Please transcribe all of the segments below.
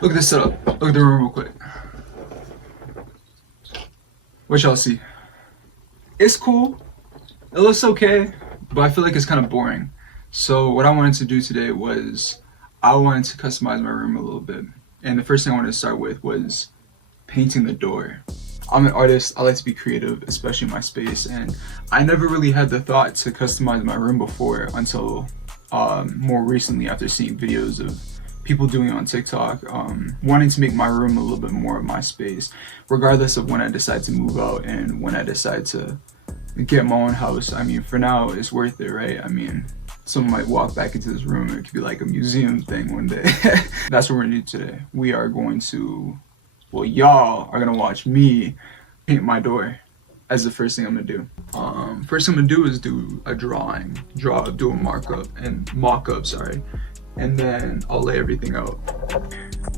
Look at this setup. Look at the room real quick. What y'all see? It's cool. It looks okay, but I feel like it's kind of boring. So what I wanted to do today was I wanted to customize my room a little bit. And the first thing I wanted to start with was painting the door. I'm an artist. I like to be creative, especially in my space. And I never really had the thought to customize my room before until more recently, after seeing videos of people doing it on TikTok, wanting to make my room a little bit more of my space, regardless of when I decide to move out and when I decide to get my own house. I mean, for now, it's worth it, right? I mean, someone might walk back into this room and it could be like a museum thing one day. That's what we're gonna do today. We are going to, well, y'all are gonna watch me paint my door as the first thing I'm gonna do. First thing I'm gonna do is do a drawing, do a mock-up, sorry. And then I'll lay everything out.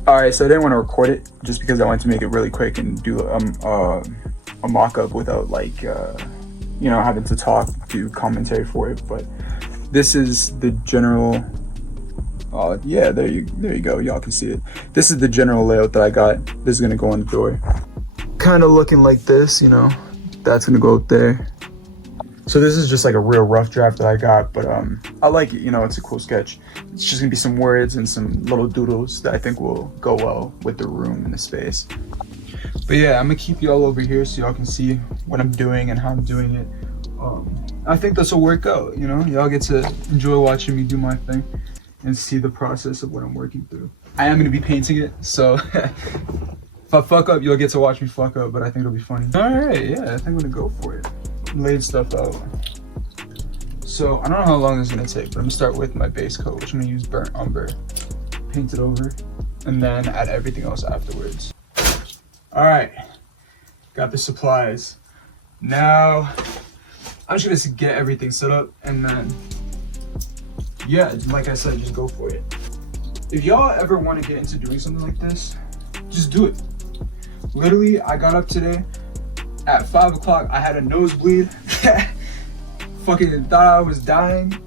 All right, so I didn't want to record it just because I wanted to make it really quick and do a mock-up without like, you know, having to do commentary for it. But this is the general, yeah, there you go, y'all can see it. This is the general layout that I got. This is gonna go on the door. Kind of looking like this, you know, that's gonna go up there. So this is just like a real rough draft that I got, but I like it, you know, it's a cool sketch. It's just gonna be some words and some little doodles that I think will go well with the room and the space. But yeah, I'm gonna keep y'all over here so y'all can see what I'm doing and how I'm doing it. I think this will work out, you know? Y'all get to enjoy watching me do my thing and see the process of what I'm working through. I am gonna be painting it, so if I fuck up, you'll get to watch me fuck up, but I think it'll be funny. All right, yeah, I think I'm gonna go for it. Laid stuff out. So I don't know how long this is gonna take, but I'm gonna start with my base coat, which I'm gonna use burnt umber, paint it over, and then add everything else afterwards. All right, got the supplies. Now I'm just gonna get everything set up, and then yeah, like I said, just go for it. If y'all ever want to get into doing something like this, just do it. Literally, I got up today at 5 o'clock. I had a nosebleed. Fucking thought I was dying.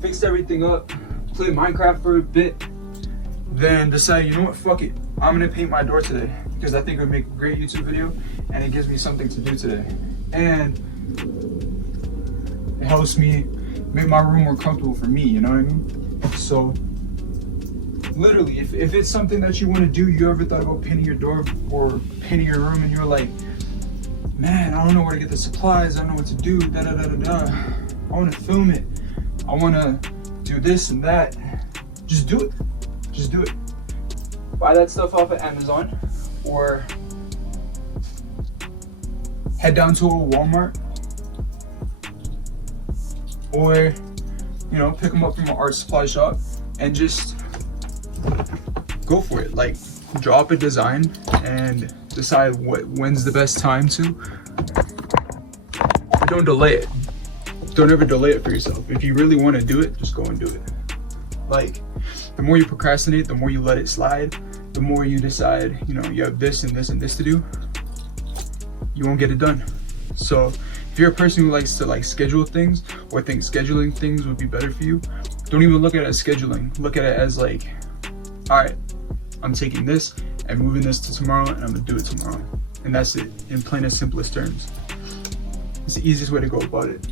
Fixed everything up, played Minecraft for a bit, then decided, you know what, fuck it, I'm gonna paint my door today because I think it would make a great YouTube video and it gives me something to do today, and it helps me make my room more comfortable for me, you know what I mean? So literally, if it's something that you want to do, you ever thought about painting your door or painting your room and you're like, man, I don't know where to get the supplies, I don't know what to do, I want to film it, I want to do this and that, just do it. Just do it. Buy that stuff off of Amazon or head down to a Walmart, or, you know, pick them up from an art supply shop and just go for it. Like, draw up a design and decide when's the best time to. Don't delay it. Don't ever delay it for yourself. If you really want to do it, just go and do it. Like, the more you procrastinate, the more you let it slide, the more you decide, you know, you have this and this and this to do, you won't get it done. So if you're a person who likes to like schedule things or think scheduling things would be better for you, don't even look at it as scheduling. Look at it as like, all right, I'm taking this and moving this to tomorrow and I'm gonna do it tomorrow. And that's it, in plain and simplest terms. It's the easiest way to go about it.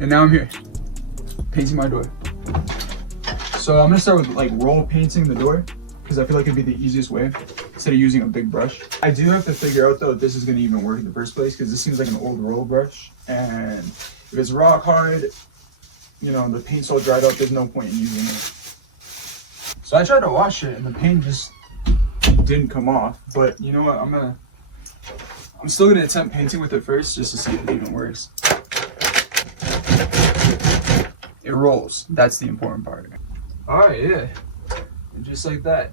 And now I'm here, painting my door. So I'm gonna start with like roll painting the door because I feel like it'd be the easiest way instead of using a big brush. I do have to figure out though if this is gonna even work in the first place because this seems like an old roll brush, and if it's rock hard, you know, the paint's all dried up, there's no point in using it. So I tried to wash it and the paint just didn't come off, but you know what, I'm still gonna attempt painting with it first just to see if it even works. It rolls, that's the important part. All right, yeah, and just like that.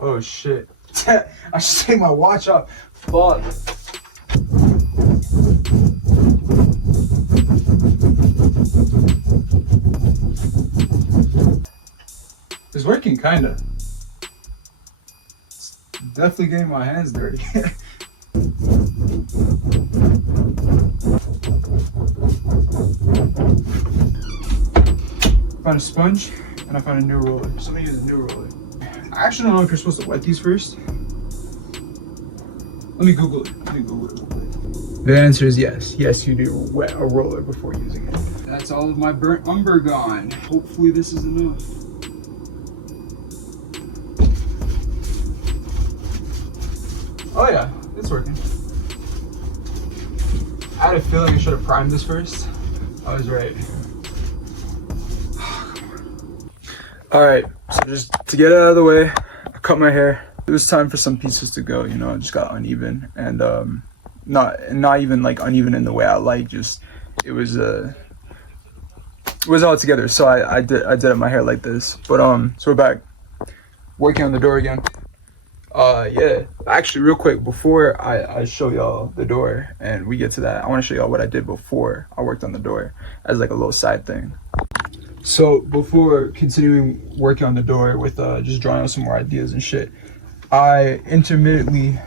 Oh shit, I should take my watch off. Fuck. working, kinda. It's definitely getting my hands dirty. Found a sponge and I found a new roller. So I'm gonna use a new roller. I actually don't know if you're supposed to wet these first. Let me Google it. The answer is yes. Yes, you do wet a roller before using it. That's all of my burnt umber gone. Hopefully this is enough. Oh yeah, it's working. I had a feeling I should have primed this first. I was right. Alright, so just to get it out of the way, I cut my hair. It was time for some pieces to go, you know, it just got uneven. And not even like uneven in the way I like, just it was all together. So I did my hair like this. But so we're back working on the door again. Yeah, actually real quick before I show y'all the door and we get to that, I want to show y'all what I did before I worked on the door as like a little side thing. So before continuing working on the door with just drawing out some more ideas and shit, I intermittently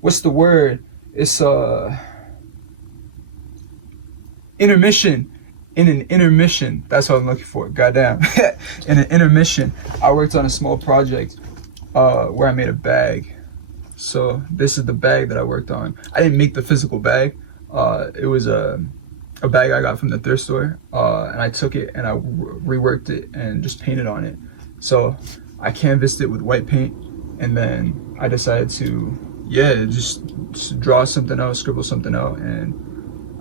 what's the word? It's intermission. In an intermission, that's what I'm looking for. Goddamn. In an intermission, I worked on a small project where I made a bag. So this is the bag that I worked on. I didn't make the physical bag. It was a bag I got from the thrift store, and I took it and I reworked it and just painted on it. So I canvassed it with white paint, and then I decided to, yeah, just draw something out, scribble something out, and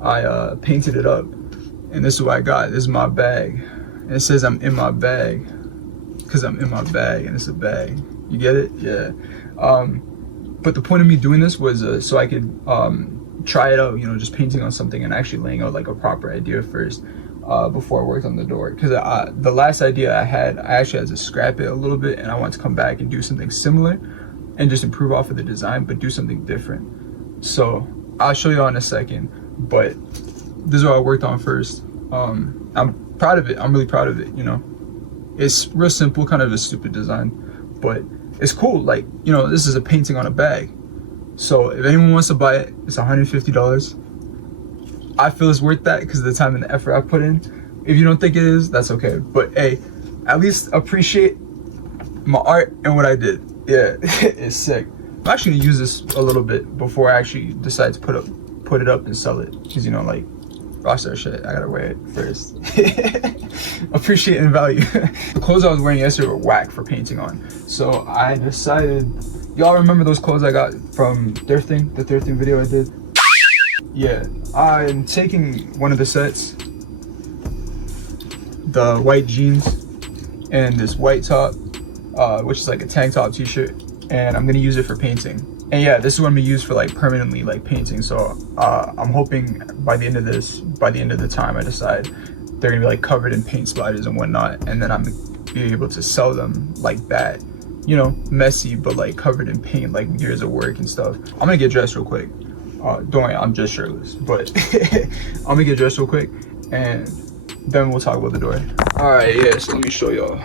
I painted it up. And this is what I got. This is my bag. And it says I'm in my bag because I'm in my bag, and it's a bag. You get it? Yeah. But the point of me doing this was so I could try it out, you know, just painting on something and actually laying out like a proper idea first before I worked on the door. Because the last idea I actually had to scrap it a little bit, and I want to come back and do something similar and just improve off of the design, but do something different. So I'll show you all in a second, but this is what I worked on first. I'm proud of it. I'm really proud of it, you know. It's real simple, kind of a stupid design, but it's cool. Like, you know, this is a painting on a bag. So if anyone wants to buy it, it's $150. I feel it's worth that because of the time and the effort I put in. If you don't think it is, that's okay. But hey, at least appreciate my art and what I did. Yeah, it's sick. I'm actually gonna use this a little bit before I actually decide to put it up and sell it. Because, you know, like, rockstar shit, I gotta wear it first. Appreciate and value. The clothes I was wearing yesterday were whack for painting on. So I decided, y'all remember those clothes I got from thrifting, the thrifting video I did? Yeah, I'm taking one of the sets, the white jeans and this white top, which is like a tank top t-shirt, and I'm gonna use it for painting. And yeah, this is what I'm gonna use for like permanently like painting. So I'm hoping by the end of the time I decide, they're gonna be like covered in paint splatters and whatnot, and then I'm gonna be able to sell them like that, you know, messy but like covered in paint, like years of work and stuff. I'm gonna get dressed real quick. Don't worry, I'm just shirtless, but I'm gonna get dressed real quick and then we'll talk about the door. All right, yeah, so let me show y'all.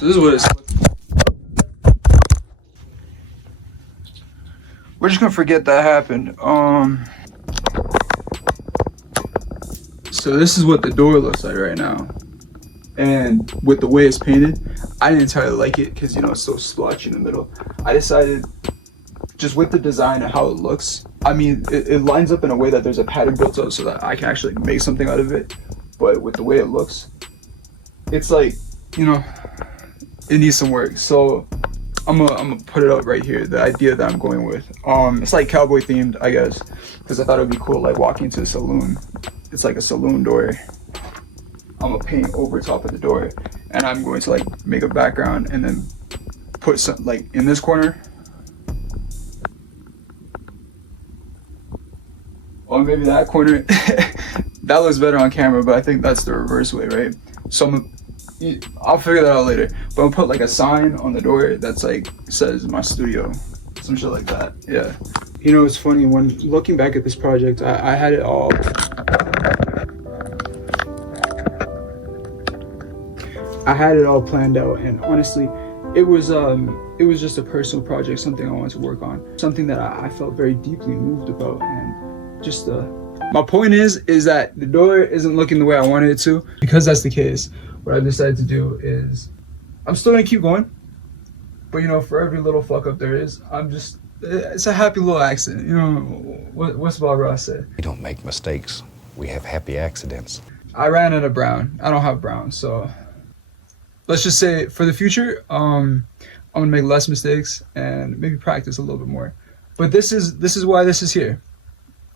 So this is what it's. We're just gonna forget that happened. So this is what the door looks like right now. And with the way it's painted, I didn't entirely like it because, you know, it's so splotchy in the middle. I decided, just with the design and how it looks, I mean, it lines up in a way that there's a pattern built up so that I can actually make something out of it. But with the way it looks, it's like, you know, it needs some work. So I'm gonna put it up right here, the idea that I'm going with. It's like cowboy themed, I guess, because I thought it would be cool, like walking into a saloon. It's like a saloon door. I'm gonna paint over top of the door, and I'm going to like make a background and then put some like in this corner, or maybe that corner. That looks better on camera, but I think that's the reverse way, right? So I'll figure that out later. But I'll put like a sign on the door that's like says my studio, some shit like that. Yeah. You know, it's funny, when looking back at this project, I had it all. I had it all planned out, and honestly, it was just a personal project, something I wanted to work on, something that I felt very deeply moved about, and just my point is that the door isn't looking the way I wanted it to. Because that's the case, what I decided to do is I'm still gonna keep going, but you know, for every little fuck up there is, it's a happy little accident. You know, what's Bob Ross said? We don't make mistakes. We have happy accidents. I ran out of brown. I don't have brown, so let's just say for the future, I'm gonna make less mistakes and maybe practice a little bit more. But this is why this is here,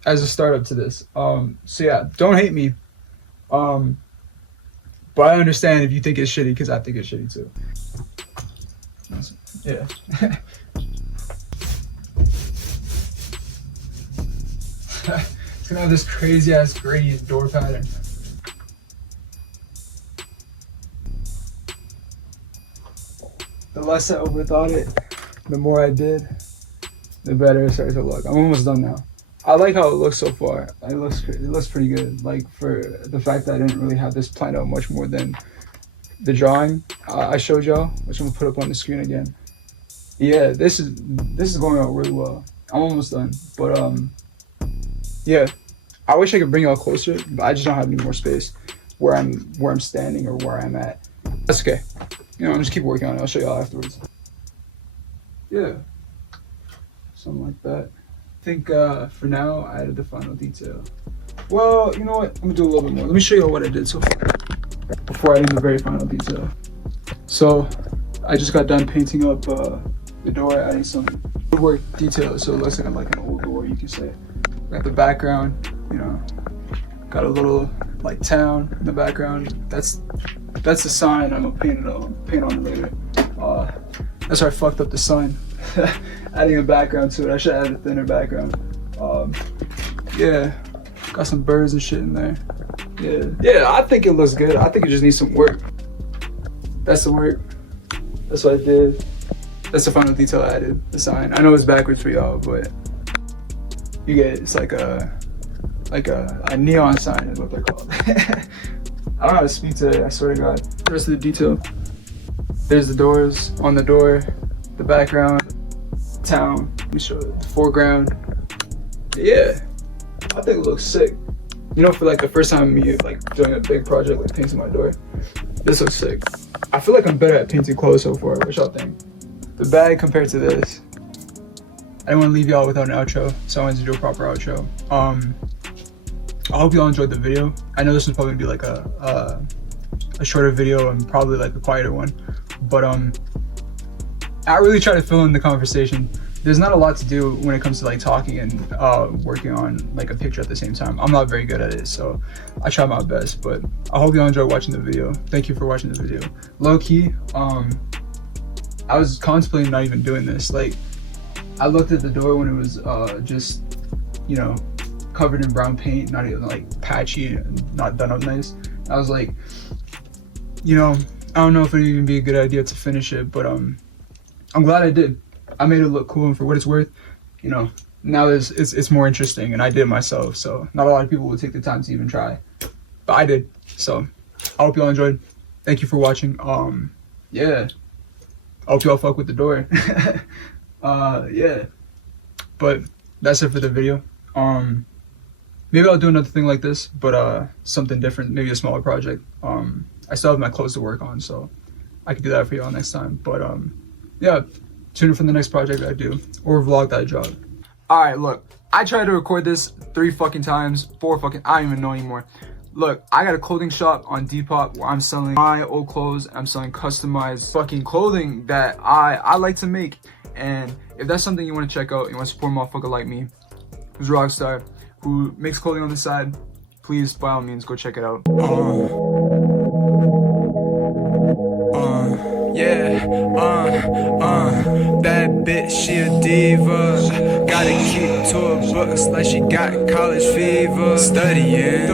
as a startup to this. So yeah, don't hate me. But I understand if you think it's shitty, because I think it's shitty too. Yeah. It's gonna have this crazy ass gradient door pattern. The less I overthought it, the more I did, the better it started to look. I'm almost done now. I like how it looks so far. It looks pretty good. Like, for the fact that I didn't really have this planned out much more than the drawing I showed y'all, which I'm gonna put up on the screen again. Yeah, this is going out really well. I'm almost done, but yeah, I wish I could bring y'all closer, but I just don't have any more space where I'm standing or where I'm at. That's okay. You know, I'm just keep working on it. I'll show y'all afterwards. Yeah, something like that. I think for now I added the final detail. Well, you know what? I'm gonna do a little bit more. Let me show you what I did so far before adding the very final detail. So I just got done painting up the door, adding some woodwork details, so it looks like an old door, you can say. Got the background, you know, got a little like town in the background. That's the sign. I'm gonna paint on it later. That's where I fucked up the sun. Adding a background to it. I should add a thinner background. Yeah, got some birds and shit in there. Yeah, I think it looks good. I think it just needs some work. That's the work. That's what I did. That's the final detail I added, the sign. I know it's backwards for y'all, but you get it. It's like a neon sign is what they're called. I don't know how to speak today, I swear to God. The rest of the detail. There's the doors, on the door, the background, town. Let me show you the foreground. Yeah, I think it looks sick. You know, for like the first time me like doing a big project like painting my door, this looks sick. I feel like I'm better at painting clothes so far. What y'all think? The bag compared to this. I didn't want to leave y'all without an outro, so I wanted to do a proper outro. I hope y'all enjoyed the video. I know this was probably gonna be like a shorter video and probably like a quieter one, but I really try to fill in the conversation. There's not a lot to do when it comes to like talking and working on like a picture at the same time. I'm not very good at it, so I try my best, but I hope y'all enjoy watching the video. Thank you for watching the video. Low key, I was contemplating not even doing this. Like, I looked at the door when it was just, you know, covered in brown paint, not even like patchy and not done up nice. I was like, you know, I don't know if it'd even be a good idea to finish it, but I'm glad I did. I made it look cool, and for what it's worth, you know, now it's more interesting, and I did it myself, so not a lot of people would take the time to even try, but I did. So I hope y'all enjoyed. Thank you for watching. Yeah, I hope y'all fuck with the door. Yeah, but that's it for the video. Maybe I'll do another thing like this, but something different, maybe a smaller project. I still have my clothes to work on, so I can do that for y'all next time. But yeah, tune in for the next project I do, or vlog that I drop. Alright, look, I tried to record this 3 fucking times, 4 fucking, I don't even know anymore. Look, I got a clothing shop on Depop where I'm selling my old clothes. I'm selling customized fucking clothing that I like to make. And if that's something you want to check out, you want to support a motherfucker like me, who's a rock star, who makes clothing on the side, please, by all means, go check it out. Bad bitch, she a diva. Gotta keep to her books like she got college fever. Studying.